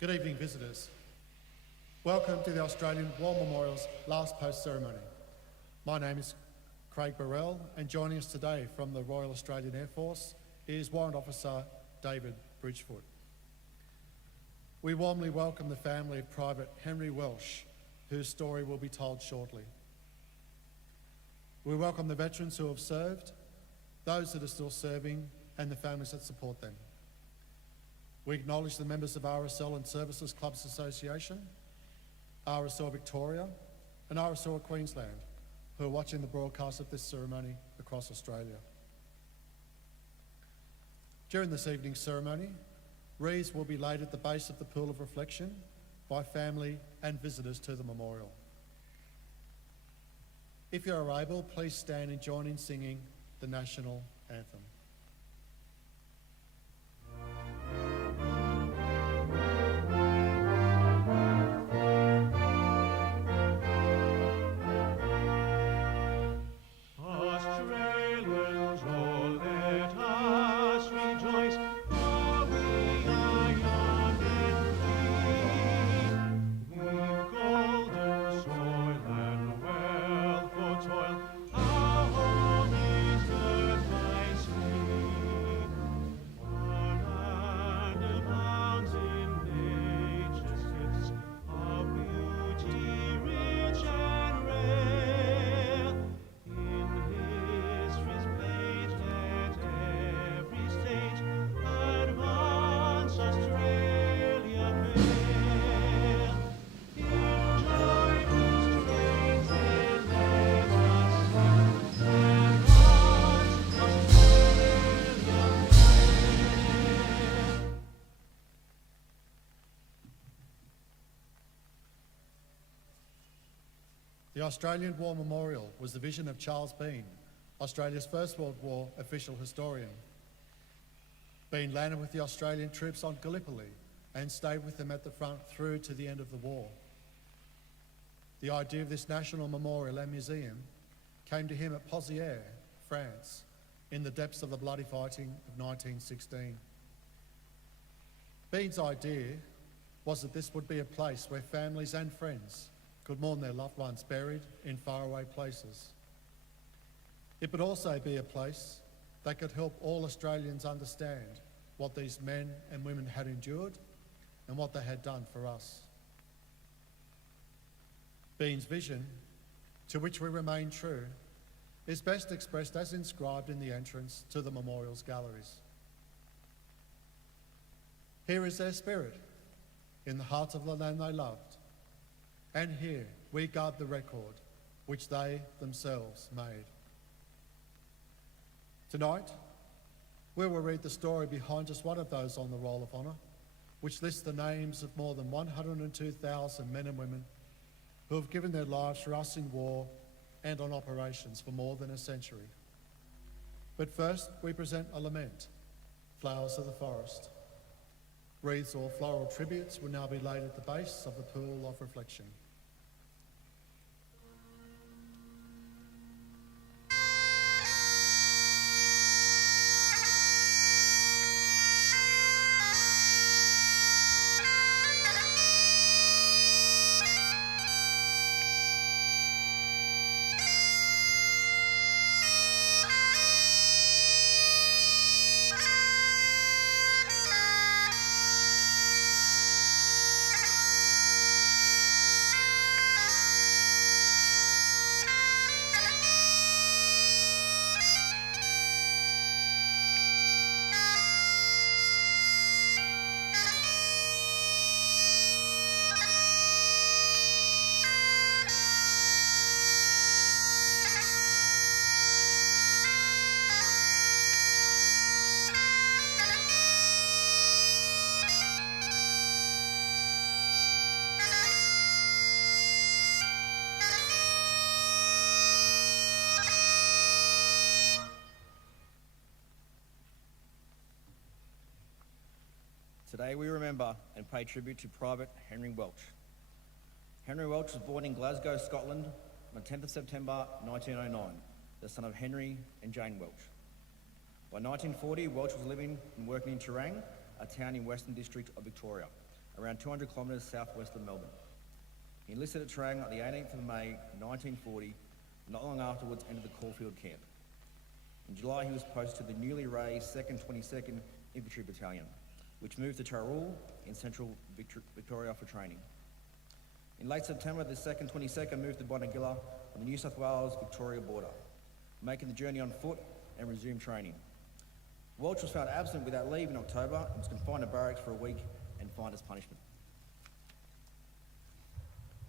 Good evening, visitors. Welcome to the Australian War Memorial's last post ceremony. My name is Craig Burrell, and joining us today from the Royal Australian Air Force is Warrant Officer David Bridgefoot. We warmly welcome the family of Private Henry Welch, whose story will be told shortly. We welcome the veterans who have served, those that are still serving, and the families that support them. We acknowledge the members of RSL and Services Clubs Association, RSL Victoria, and RSL Queensland, who are watching the broadcast of this ceremony across Australia. During this evening's ceremony, wreaths will be laid at the base of the pool of reflection by family and visitors to the memorial. If you are able, please stand and join in singing the National Anthem. The Australian War Memorial was the vision of Charles Bean, Australia's First World War official historian. Bean landed with the Australian troops on Gallipoli and stayed with them at the front through to the end of the war. The idea of this national memorial and museum came to him at Pozières, France, in the depths of the bloody fighting of 1916. Bean's idea was that this would be a place where families and friends could mourn their loved ones buried in faraway places. It would also be a place that could help all Australians understand what these men and women had endured and what they had done for us. Bean's vision, to which we remain true, is best expressed as inscribed in the entrance to the memorial's galleries. Here is their spirit, in the heart of the land they loved, and here we guard the record which they themselves made. Tonight, we will read the story behind just one of those on the Roll of Honour, which lists the names of more than 102,000 men and women who have given their lives for us in war and on operations for more than a century. But first, we present a lament, Flowers of the Forest. Wreaths or floral tributes will now be laid at the base of the pool of reflection. Today we remember and pay tribute to Private Henry Welch. Henry Welch was born in Glasgow, Scotland on the 10th of September 1909, the son of Henry and Jane Welch. By 1940, Welch was living and working in Terang, a town in Western District of Victoria, around 200 kilometres southwest of Melbourne. He enlisted at Trang on the 18th of May 1940, and not long afterwards entered the Caulfield camp. In July, he was posted to the newly raised 2nd 22nd Infantry Battalion, which moved to Tarul in central Victoria for training. In late September, the 2nd 22nd moved to Bonegilla on the New South Wales-Victoria border, making the journey on foot and resumed training. Welch was found absent without leave in October and was confined to barracks for a week and fined as punishment.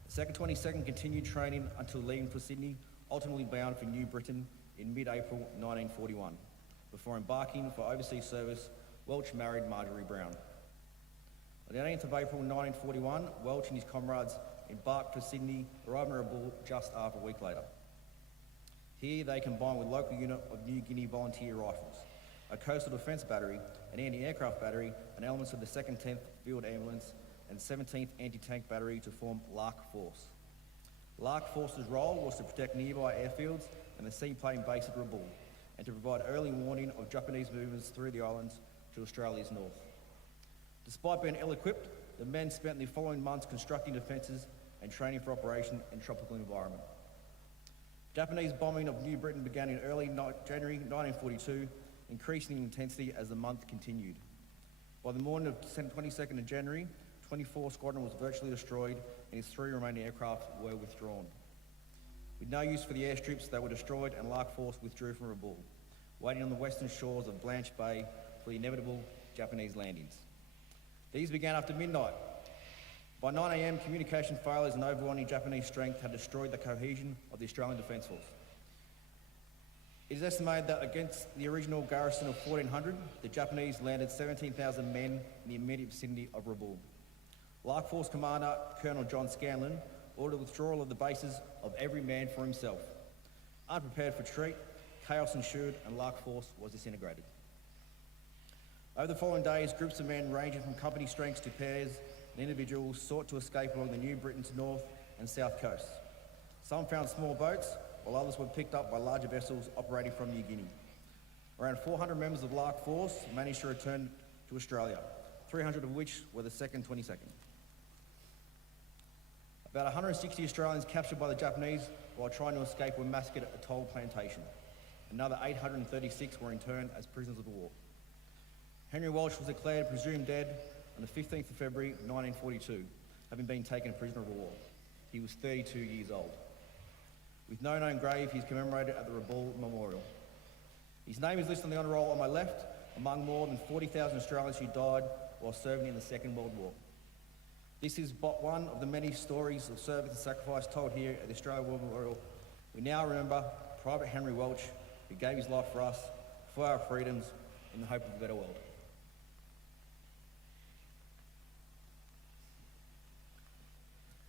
The 2nd 22nd continued training until leaving for Sydney, ultimately bound for New Britain in mid-April 1941. Before embarking for overseas service, Welch married Marjorie Brown. On the 18th of April 1941, Welch and his comrades embarked for Sydney, arriving at Rabaul just after a week later. Here they combined with local unit of New Guinea Volunteer Rifles, a coastal defence battery, an anti-aircraft battery, and elements of the 2nd 10th Field Ambulance and 17th Anti-Tank Battery to form Lark Force. Lark Force's role was to protect nearby airfields and the seaplane base at Rabaul, and to provide early warning of Japanese movements through the islands to Australia's north. Despite being ill-equipped, the men spent the following months constructing defences and training for operation in tropical environment. Japanese bombing of New Britain began in early January 1942, increasing in intensity as the month continued. By the morning of 22nd of January, 24 Squadron was virtually destroyed and its 3 remaining aircraft were withdrawn. With no use for the airstrips, they were destroyed and Lark Force withdrew from Rabaul, waiting on the western shores of Blanche Bay for the inevitable Japanese landings. These began after midnight. By 9 a.m, communication failures and overwhelming Japanese strength had destroyed the cohesion of the Australian Defence Force. It is estimated that against the original garrison of 1,400, the Japanese landed 17,000 men in the immediate vicinity of Rabaul. Lark Force Commander Colonel John Scanlon ordered the withdrawal of the bases of every man for himself. Unprepared for retreat, chaos ensued and Lark Force was disintegrated. Over the following days, groups of men ranging from company strengths to pairs and individuals sought to escape along the New Britain's north and south coasts. Some found small boats, while others were picked up by larger vessels operating from New Guinea. Around 400 members of Lark Force managed to return to Australia, 300 of which were the 2nd 22nd. About 160 Australians captured by the Japanese while trying to escape were massacred at Atoll Plantation. Another 836 were interned as prisoners of war. Henry Welch was declared presumed dead on the 15th of February 1942, having been taken prisoner of war. He was 32 years old. With no known grave, he is commemorated at the Rabaul Memorial. His name is listed on the honour roll on my left, among more than 40,000 Australians who died while serving in the Second World War. This is but one of the many stories of service and sacrifice told here at the Australia War Memorial. We now remember Private Henry Welch, who gave his life for us, for our freedoms, in the hope of a better world.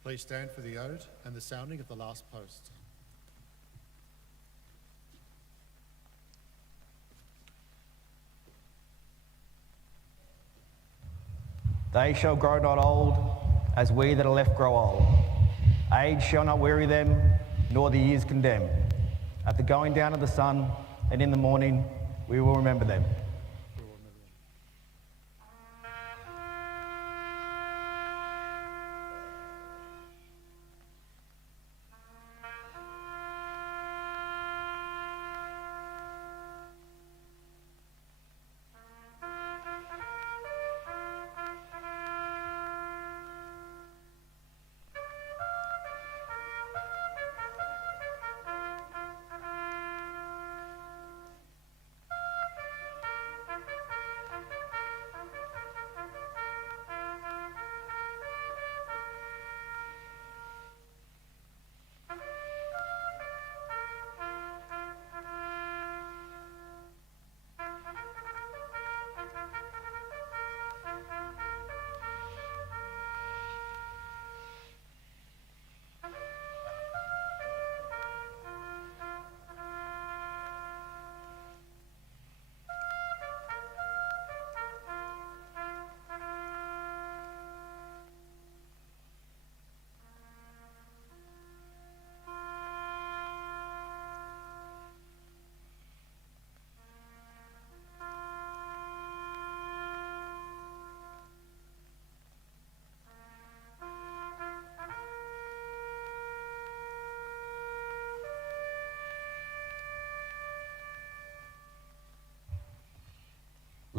Please stand for the ode and the sounding of the last post. They shall grow not old, as we that are left grow old. Age shall not weary them, nor the years condemn. At the going down of the sun, and in the morning, we will remember them.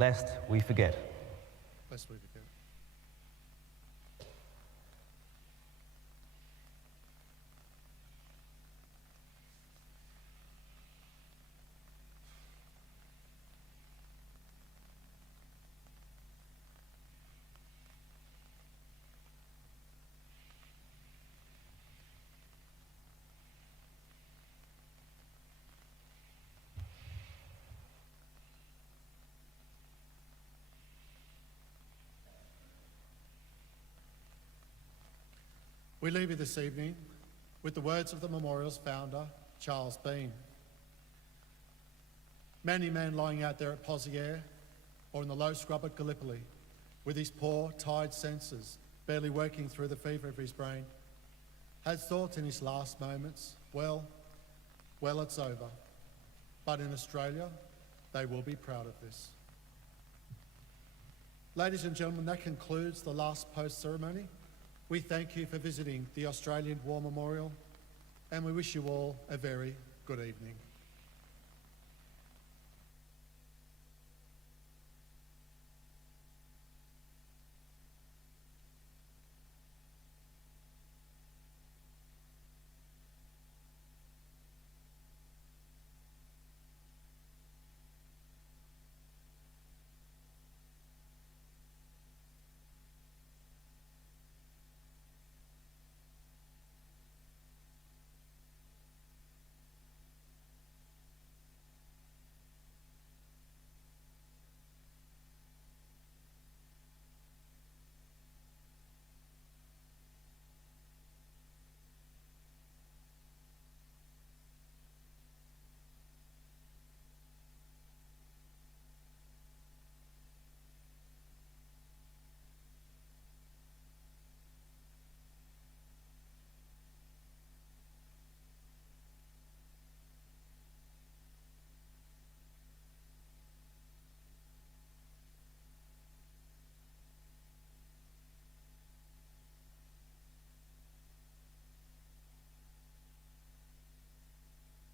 lest we forget. lest we forget. We leave you this evening with the words of the memorial's founder, Charles Bean. Many men lying out there at Poziere or in the low scrub at Gallipoli, with his poor, tired senses barely working through the fever of his brain, had thought in his last moments, well, it's over. But in Australia, they will be proud of this. Ladies and gentlemen, that concludes the last post ceremony. We thank you for visiting the Australian War Memorial, and we wish you all a very good evening.